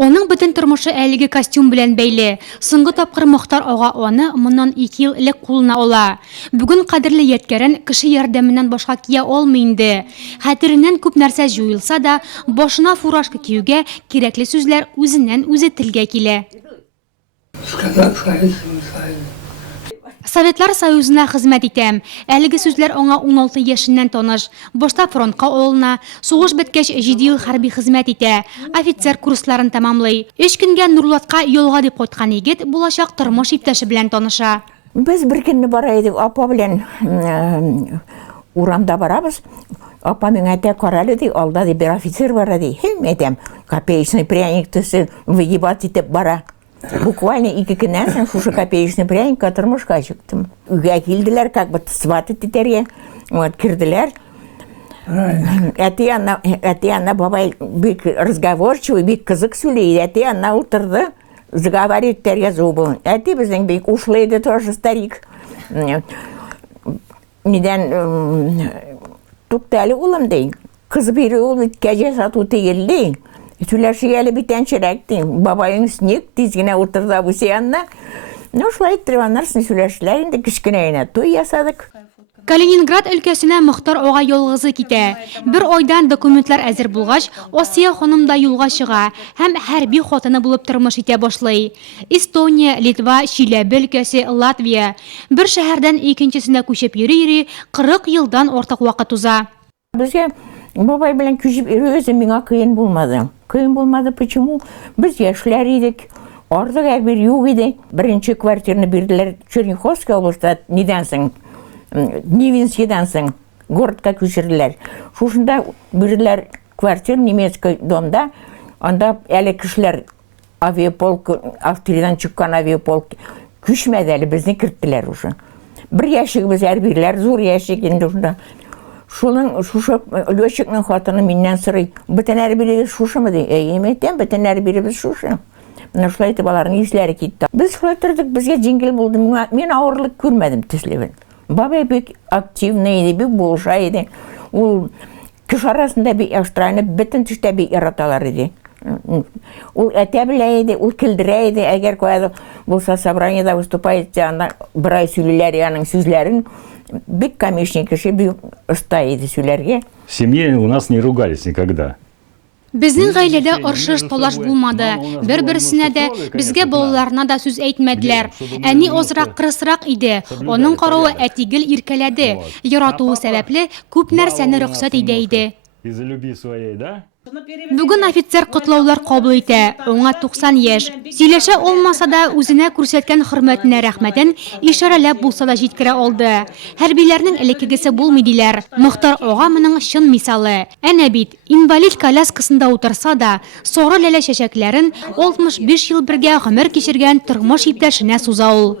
Оның бүтін тормышы әлеге костюм белән бәйле. Соңгы тапкыр Мохтар ага аны моннан 2 ел элек кулына ала. Бүген кадерле яткәрен кеше ярдәменнән башка кия алмый инде. Хәтереннән күп нәрсә җуелса да, башына фуражка киюгә кирәкле сүзләр үзеннән үзе телгә килә. Советлар Союзына хезмәт итәм. Әлеге сүзләр аңа 16 яшеннән таныш. Башта фронтка алына, сугыш беткәч 7 ел хәрби хезмәт итә. Офицер курсларын тәмамлый. 3 көнгә Нурлатка юлга дип кайткан егет булачак тормыш иптәше белән таныша. Без бер көнне бара идек, апа белән урамда барабыз. Апа миңа әйтә, каралы ди, алда ди бер офицер бара ди. Һәм әйтәм, копеечный пряник төсе выгибать итеп бара. Буквально 2 көннән соң шушы копеечный пряникка тормышка чыктым. Үгә килделәр, как бы сватать итәргә. Вот кирделәр. Әти ана бабай бик разговорчивый, бик кызык сөйләй. Әти ана утырды, заговорит итәргә зубы. Әти безнең бик ушлый иде, тоже старик. Нидән туктале улым ди. Кыз бире ул кәҗә сату тигелди. Сөйләшегәле битәнчерәк ди. Бабайың снег тизгенә утырды бу янына. Ну шулай иттерәннәрсен сөйләшләр инде кичкенә генә туй ясадык. Калининград өлкәсенә Мохтар ага ялгызы китә. Бер айдан документлар әзер булгач, Асия ханым да юлга чыга һәм хәрби хатыны булып тормыш итә башлый. Эстония, Литва, Чиләбе өлкәсе, Латвия. Бер шәһәрдән икенчесенә күчеп йөри-йөри 40 елдан артык вакыт уза. Безгә бабай белән күчеп йөрү миңа кыен булмады. Кыен булмады, почему? Без яшьләр идек. Артык әгбер юк иде. Беренче квартираны бирделәр Черняховская областта, нидән соң? Нивинскийдан соң городка күчерделәр. Шушында бирделәр квартир немецкий домда. Анда әле кешеләр авиаполк, Австриядән чыккан авиаполк күчмәде әле, безне керттеләр ушы. Бер яшигебез әрбирләр, зур яшик инде шунда. Шушы летчикның хатыны миннән сорый, бөтен әрбиребез шушымы ди? Әйтәм, бөтен әрбиребез шушы. Менә шулай итеп аларның исләре китте. Без шулай тордык, безгә җиңел булды. Мин авырлык күрмәдем төслебен. Бабай бик активный иде, бик булыша иде. Ул кеш арасында бик яштрайны, бөтен төштә бик яраталар иде. Ул әтә белә иде, ул килдерә иде. Әгәр кая булса собраниедә выступает, анда бер ай сөйлиләр яның сүзләрен. Бик комичный кеше, бик оста иде сөйләргә. В семье у нас не ругались никогда. Безнең гаиләдә аршыш талаш булмады. Бер-берсенә дә, безгә балаларына да сүз әйтмәделәр. Әни азрак кырысрак иде. Аның каравы әтигел иркәләде. Яратуы сәбәпле күп нәрсәне рөхсәт итә иде. Из-за любви своей, да? Бүген офицер котлаулар кабул итә. Аңа 90 яшь. Сөйләшә алмаса да, үзенә күрсәткән хөрмәтенә рәхмәтен ишарәләп булса да җиткерә алды. Хәрбиләрнең элеккегесе булмый диләр. Мохтар ага моның чын мисалы. Әнә бит, инвалид коляскасында утырса да, сары ләлә чәчәкләрен 65 ел бергә гомер кичергән тормыш иптәшенә суза ул.